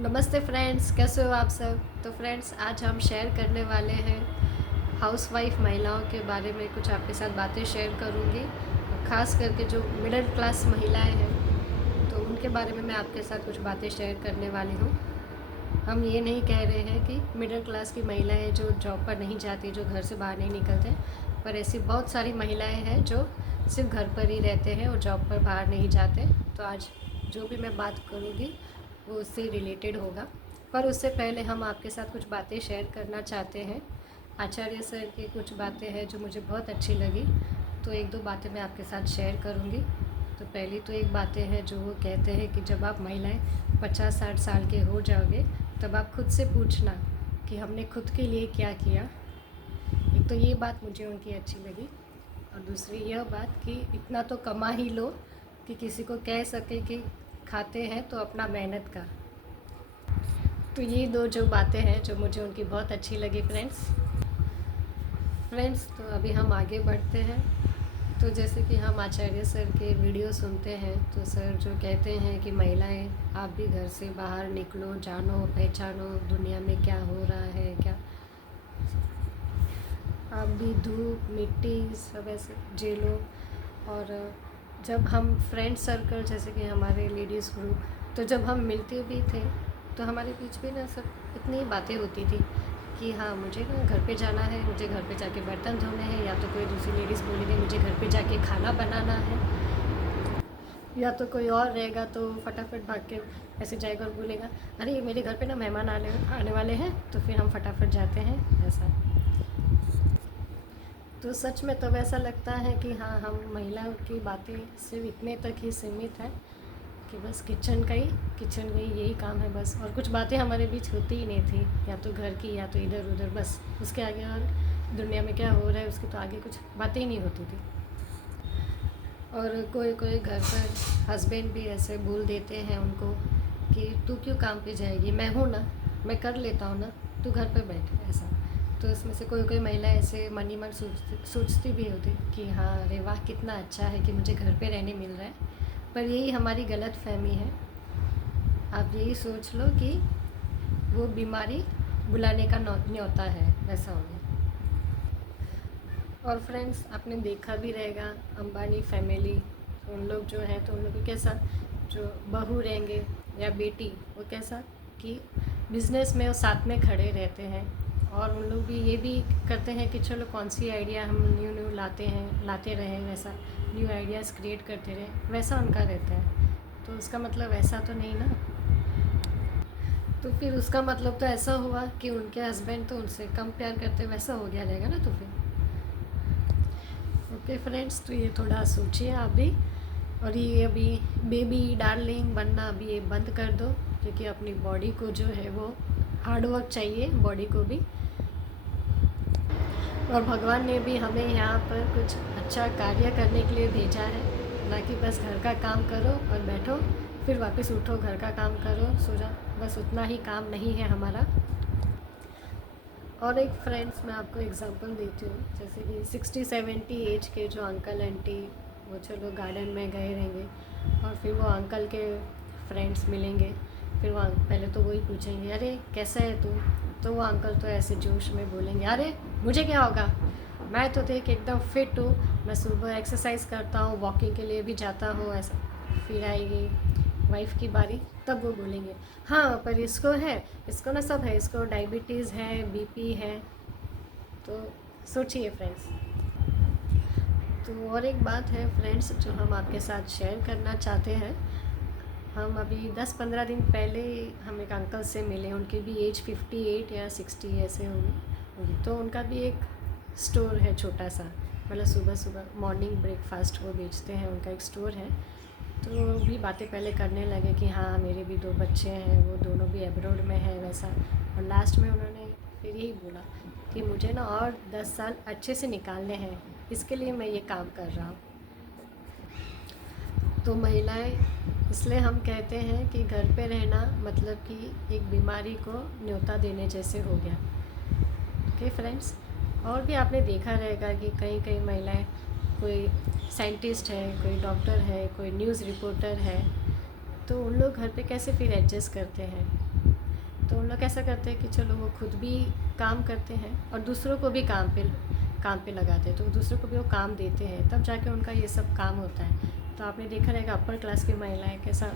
नमस्ते फ्रेंड्स, कैसे हो आप सब। तो फ्रेंड्स, आज हम शेयर करने वाले हैं हाउसवाइफ महिलाओं के बारे में। कुछ आपके साथ बातें शेयर करूंगी, ख़ास करके जो मिडिल क्लास महिलाएं हैं तो उनके बारे में मैं आपके साथ कुछ बातें शेयर करने वाली हूँ। हम ये नहीं कह रहे हैं कि मिडिल क्लास की महिलाएं जो जॉब पर नहीं जाती, जो घर से बाहर नहीं निकलते, पर ऐसी बहुत सारी महिलाएं हैं जो सिर्फ घर पर ही रहते हैं और जॉब पर बाहर नहीं जाते। तो आज जो भी मैं बात करूँगी वो उससे रिलेटेड होगा। पर उससे पहले हम आपके साथ कुछ बातें शेयर करना चाहते हैं। आचार्य सर की कुछ बातें हैं जो मुझे बहुत अच्छी लगी, तो एक दो बातें मैं आपके साथ शेयर करूँगी। तो पहली तो एक बातें हैं जो वो कहते हैं कि जब आप महिलाएं 50-60 साल के हो जाओगे तब आप खुद से पूछना कि हमने खुद के लिए क्या किया। एक तो ये बात मुझे उनकी अच्छी लगी, और दूसरी यह बात कि इतना तो कमा ही लो कि किसी को कह सके कि खाते हैं तो अपना मेहनत का। तो ये दो जो बातें हैं जो मुझे उनकी बहुत अच्छी लगी फ्रेंड्स। तो अभी हम आगे बढ़ते हैं। तो जैसे कि हम आचार्य सर के वीडियो सुनते हैं तो सर जो कहते हैं कि महिलाएं आप भी घर से बाहर निकलो, जानो पहचानो दुनिया में क्या हो रहा है, क्या आप भी धूप मिट्टी सब ऐसे झेलो। और जब हम फ्रेंड सर्कल, जैसे कि हमारे लेडीज़ ग्रुप, तो जब हम मिलते भी थे तो हमारे बीच भी ना सब इतनी बातें होती थी कि हाँ मुझे ना घर पे जाना है, मुझे घर पे जाके बर्तन धोने हैं, या तो कोई दूसरी लेडीज़ बोलेगी मुझे घर पे जाके खाना बनाना है, या तो कोई और रहेगा तो फटाफट भाग के ऐसे जाएगा और बोलेगा अरे मेरे घर पे ना मेहमान आने वाले हैं, तो फिर हम फटाफट जाते हैं ऐसा। तो सच में तब ऐसा लगता है कि हाँ हम महिलाओं की बातें सिर्फ इतने तक ही सीमित है कि बस किचन का ही यही काम है बस, और कुछ बातें हमारे बीच होती ही नहीं थी, या तो घर की या तो इधर उधर, बस उसके आगे और दुनिया में क्या हो रहा है उसकी तो आगे कुछ बातें ही नहीं होती थी। और कोई कोई घर पर हस्बैंड भी ऐसे बोल देते हैं उनको कि तू क्यों काम पे जाएगी, मैं हूँ ना, मैं कर लेता हूँ ना, तू घर पे बैठ ऐसा। तो इसमें से कोई कोई महिला ऐसे मन ही मन सोचती भी होती कि हाँ अरे वाह कितना अच्छा है कि मुझे घर पे रहने मिल रहा है। पर यही हमारी गलत फहमी है। आप यही सोच लो कि वो बीमारी बुलाने का न्योता है, वैसा हो गया। और फ्रेंड्स, आपने देखा भी रहेगा अंबानी फैमिली, उन लोग जो हैं तो उन लोग को कैसा, जो बहू रहेंगे या बेटी, वो कैसा कि बिज़नेस में वो साथ में खड़े रहते हैं। और उन लोग भी ये भी करते हैं कि चलो कौन सी आइडिया हम न्यू न्यू लाते रहें, वैसा न्यू आइडियाज़ क्रिएट करते रहें, वैसा उनका रहता है। तो उसका मतलब ऐसा तो नहीं ना। तो फिर उसका मतलब तो ऐसा हुआ कि उनके हस्बैंड तो उनसे कम प्यार करते, वैसा हो गया रहेगा ना। तो फिर ओके फ्रेंड्स, तो ये थोड़ा सोचिए आप भी। और ये अभी बेबी डार्लिंग बनना अभी ये बंद कर दो, क्योंकि अपनी बॉडी को जो है वो हार्ड वर्क चाहिए, बॉडी को भी। और भगवान ने भी हमें यहाँ पर कुछ अच्छा कार्य करने के लिए भेजा है, ना कि बस घर का काम करो और बैठो फिर वापस उठो घर का काम करो सो जाओ, बस उतना ही काम नहीं है हमारा। और एक फ्रेंड्स, मैं आपको एग्जांपल देती हूँ, जैसे कि 60-70 एज के जो अंकल आंटी, वो चलो गार्डन में गए रहेंगे और फिर वो अंकल के फ्रेंड्स मिलेंगे। फिर वो पहले तो वही पूछेंगे अरे कैसा है तू, तो वो अंकल तो ऐसे जोश में बोलेंगे अरे मुझे क्या होगा, मैं तो देख एकदम फिट हूँ, मैं सुबह एक्सरसाइज करता हूँ, वॉकिंग के लिए भी जाता हूँ ऐसा। फिर आएगी वाइफ की बारी, तब वो बोलेंगे हाँ पर इसको है, इसको ना सब है, इसको डायबिटीज़ है, बीपी है। तो सोचिए फ्रेंड्स। तो और एक बात है फ्रेंड्स जो हम आपके साथ शेयर करना चाहते हैं। हम अभी 10-15 दिन पहले हम एक अंकल से मिले, उनकी भी एज 58 या 60 ऐसे होगी। तो उनका भी एक स्टोर है छोटा सा, मतलब सुबह सुबह मॉर्निंग ब्रेकफास्ट वो बेचते हैं, उनका एक स्टोर है। तो वो भी बातें पहले करने लगे कि हाँ मेरे भी 2 बच्चे हैं, वो दोनों भी एब्रॉड में है वैसा। और लास्ट में उन्होंने फिर यही बोला कि मुझे ना और 10 साल अच्छे से निकालने हैं, इसके लिए मैं ये काम कर रहा हूँ। तो महिलाएं, इसलिए हम कहते हैं कि घर पे रहना मतलब कि एक बीमारी को न्योता देने जैसे हो गया। Okay friends. और भी आपने देखा रहेगा कि कई कई महिलाएं, कोई साइंटिस्ट है, कोई डॉक्टर है, कोई न्यूज़ रिपोर्टर है, तो उन लोग घर पे कैसे फिर एडजस्ट करते हैं। तो उन लोग ऐसा करते हैं कि चलो वो खुद भी काम करते हैं और दूसरों को भी काम पे लगाते हैं, तो दूसरों को भी वो काम देते हैं, तब जाके उनका ये सब काम होता है। तो आपने देखा रहेगा अपर क्लास की महिलाएं कैसा,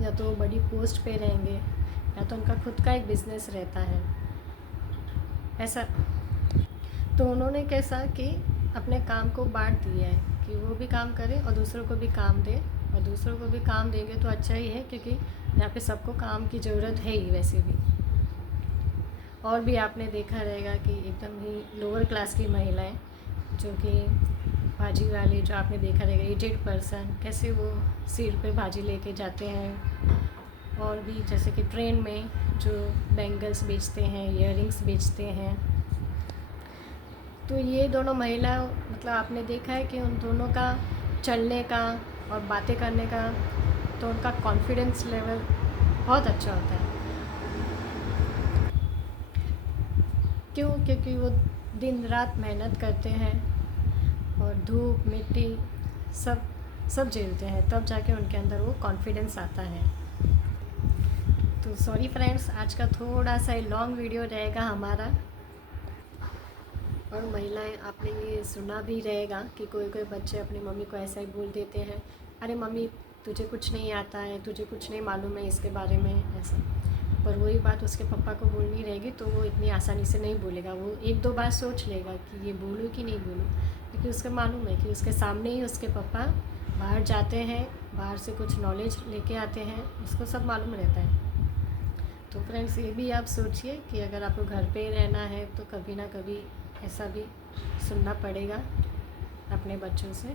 या तो बड़ी पोस्ट पे रहेंगे या तो उनका खुद का एक बिज़नेस रहता है ऐसा। तो उन्होंने कैसा कि अपने काम को बांट दिया है कि वो भी काम करे और दूसरों को भी काम दे, और दूसरों को भी काम देंगे तो अच्छा ही है, क्योंकि यहाँ पे सबको काम की ज़रूरत है ही वैसे भी। और भी आपने देखा रहेगा कि एकदम ही लोअर क्लास की महिलाएं, जो कि भाजी वाले, जो आपने देखा रहेगा एजेड पर्सन, कैसे वो सिर पे भाजी लेके जाते हैं। और भी जैसे कि ट्रेन में जो बैंगल्स बेचते हैं, इयररिंग्स बेचते हैं। तो ये दोनों महिला, मतलब आपने देखा है कि उन दोनों का चलने का और बातें करने का, तो उनका कॉन्फिडेंस लेवल बहुत अच्छा होता है। क्यों? क्योंकि वो दिन रात मेहनत करते हैं और धूप मिट्टी सब झेलते हैं, तब जाके उनके अंदर वो कॉन्फिडेंस आता है। तो सॉरी फ्रेंड्स, आज का थोड़ा सा लॉन्ग वीडियो रहेगा हमारा। और महिलाएं, आपने ये सुना भी रहेगा कि कोई कोई बच्चे अपनी मम्मी को ऐसा ही बोल देते हैं, अरे मम्मी तुझे कुछ नहीं आता है, तुझे कुछ नहीं मालूम है इसके बारे में, ऐसा। पर वही बात उसके पापा को बोलनी रहेगी तो वो इतनी आसानी से नहीं बोलेगा, वो एक दो बार सोच लेगा कि ये बोलूँ कि नहीं बोलूँ, क्योंकि उसको मालूम है कि उसके सामने ही उसके पापा बाहर जाते हैं, बाहर से कुछ नॉलेज लेके आते हैं, उसको सब मालूम रहता है। तो फ्रेंड्स, ये भी आप सोचिए कि अगर आपको घर पे रहना है तो कभी ना कभी ऐसा भी सुनना पड़ेगा अपने बच्चों से।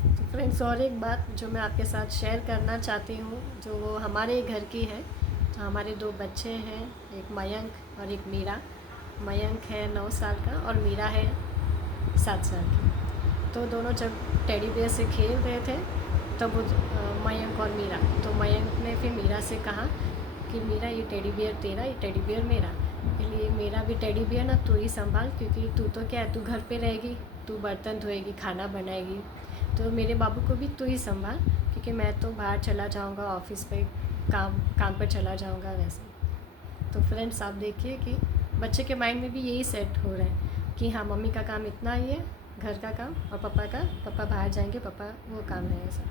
तो फ्रेंड्स, और एक बात जो मैं आपके साथ शेयर करना चाहती हूँ, जो वो हमारे घर की है। तो हमारे दो बच्चे हैं, एक मयंक और एक मीरा। मयंक है 9 साल का और मीरा है 7 साल की। तो दोनों जब टेडी बेयर से खेल रहे थे तब वो मयंक और मीरा, तो मयंक ने फिर मीरा से कहा कि मीरा ये टेडी बेयर तेरा, ये टेडी बेयर मेरा, इसलिए मेरा भी टेडी बेयर ना तू ही संभाल, क्योंकि तू तो क्या है, तू घर पे रहेगी, तू बर्तन धोएगी, खाना बनाएगी, तो मेरे बाबू को भी तू ही संभाल, क्योंकि मैं तो बाहर चला जाऊंगा, ऑफिस पे काम पर चला जाऊंगा वैसे। तो फ्रेंड्स, आप देखिए कि बच्चे के माइंड में भी यही सेट हो रहा है कि हाँ, मम्मी का काम इतना ही है, घर का काम, और पापा बाहर जाएंगे, पापा वो काम है ऐसा।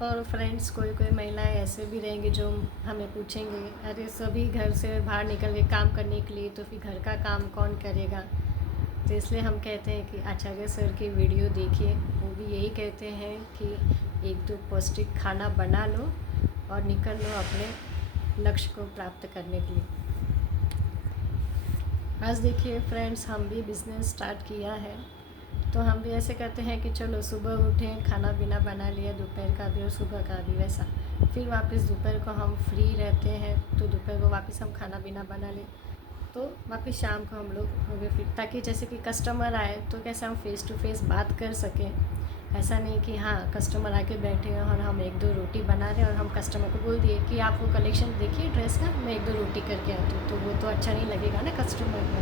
और फ्रेंड्स, कोई कोई महिलाएं ऐसे भी रहेंगी जो हमें पूछेंगे, अरे सभी घर से बाहर निकल के काम करने के लिए, तो फिर घर का काम कौन करेगा। तो इसलिए हम कहते हैं कि आचार्य सर की वीडियो देखिए, वो भी यही कहते हैं कि एक दो पौष्टिक खाना बना लो और निकल लो अपने लक्ष्य को प्राप्त करने के लिए। आज देखिए फ्रेंड्स, हम भी बिज़नेस स्टार्ट किया है, तो हम भी ऐसे करते हैं कि चलो सुबह उठें, खाना पीना बना लिया, दोपहर का भी और सुबह का भी वैसा, फिर वापस दोपहर को हम फ्री रहते हैं तो दोपहर को वापस हम खाना पीना बना लें, तो वापस शाम को हम लोग हो गए फिर, ताकि जैसे कि कस्टमर आए तो कैसे हम फेस टू फेस बात कर सकें। ऐसा नहीं कि हाँ, कस्टमर आके बैठे हैं और हम एक दो रोटी बना रहे हैं और हम कस्टमर को बोल दिए कि आप वो कलेक्शन देखिए ड्रेस का, मैं एक दो रोटी करके आती हूँ, तो वो तो अच्छा नहीं लगेगा ना कस्टमर को।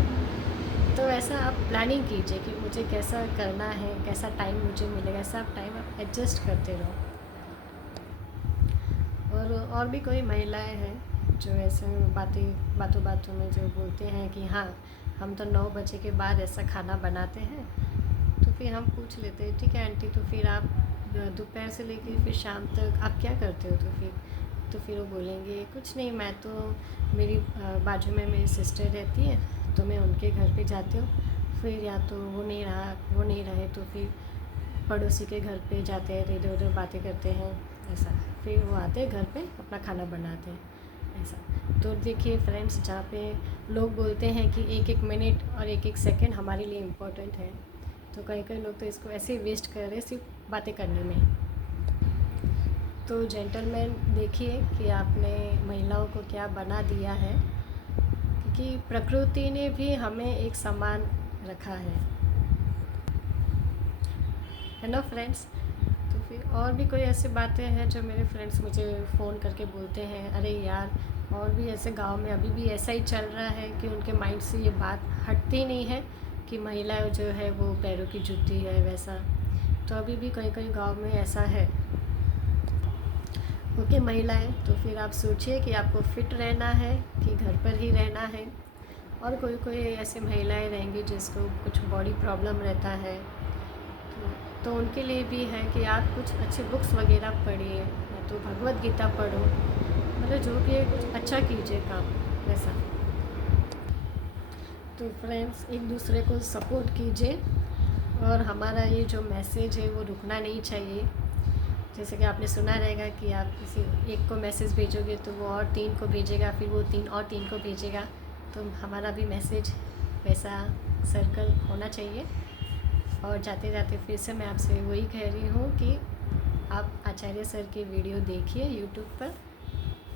तो ऐसा आप प्लानिंग कीजिए कि मुझे कैसा करना है, कैसा टाइम मुझे मिलेगा, ऐसा आप टाइम आप एडजस्ट करते रहो। और भी कोई महिलाएं हैं जो ऐसे बातों बातों में जो बोलते हैं कि हाँ, हम तो 9 बजे के बाद ऐसा खाना बनाते हैं, तो फिर हम पूछ लेते हैं, ठीक है आंटी, तो फिर आप दोपहर से लेकर फिर शाम तक आप क्या करते हो। तो फिर वो बोलेंगे, कुछ नहीं, मैं तो मेरी बाजू में मेरी सिस्टर रहती है, तो मैं उनके घर पे जाती हूँ, फिर या तो वो नहीं रहे तो फिर पड़ोसी के घर पे जाते हैं, इधर उधर बातें करते हैं ऐसा, फिर वो आते हैं घर पे अपना खाना बनाते हैं ऐसा। तो देखिए फ्रेंड्स, जहाँ पे लोग बोलते हैं कि एक एक मिनट और एक एक सेकंड हमारे लिए इम्पोर्टेंट है, तो कई लोग तो इसको ऐसे ही वेस्ट कर रहे हैं सिर्फ बातें करने में। तो जेंटलमैन, देखिए कि आपने महिलाओं को क्या बना दिया है, क्योंकि प्रकृति ने भी हमें एक समान रखा है ना फ्रेंड्स। तो फिर और भी कोई ऐसी बातें हैं जो मेरे फ्रेंड्स मुझे फ़ोन करके बोलते हैं, अरे यार, और भी ऐसे गांव में अभी भी ऐसा ही चल रहा है कि उनके माइंड से ये बात हटती नहीं है कि महिला जो है वो पैरों की जूती है वैसा। तो अभी भी कई गांव में ऐसा है। ओके महिलाएं, तो फिर आप सोचिए कि आपको फिट रहना है कि घर पर ही रहना है। और कोई कोई ऐसी महिलाएं रहेंगी जिसको कुछ बॉडी प्रॉब्लम रहता है, तो उनके लिए भी है कि आप कुछ अच्छी बुक्स वगैरह पढ़िए, या तो भगवत गीता पढ़ो, मतलब जो भी है कुछ अच्छा कीजिए काम वैसा। तो फ्रेंड्स, एक दूसरे को सपोर्ट कीजिए, और हमारा ये जो मैसेज है वो रुकना नहीं चाहिए। जैसे कि आपने सुना रहेगा कि आप किसी एक को मैसेज भेजोगे तो वो और 3 को भेजेगा, फिर वो 3 और 3 को भेजेगा। तो हमारा भी मैसेज वैसा सर्कल होना चाहिए। और जाते जाते फिर से मैं आपसे वही कह रही हूँ कि आप आचार्य सर की वीडियो देखिए यूट्यूब पर।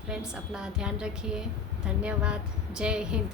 फ्रेंड्स, अपना ध्यान रखिए। धन्यवाद। जय हिंद।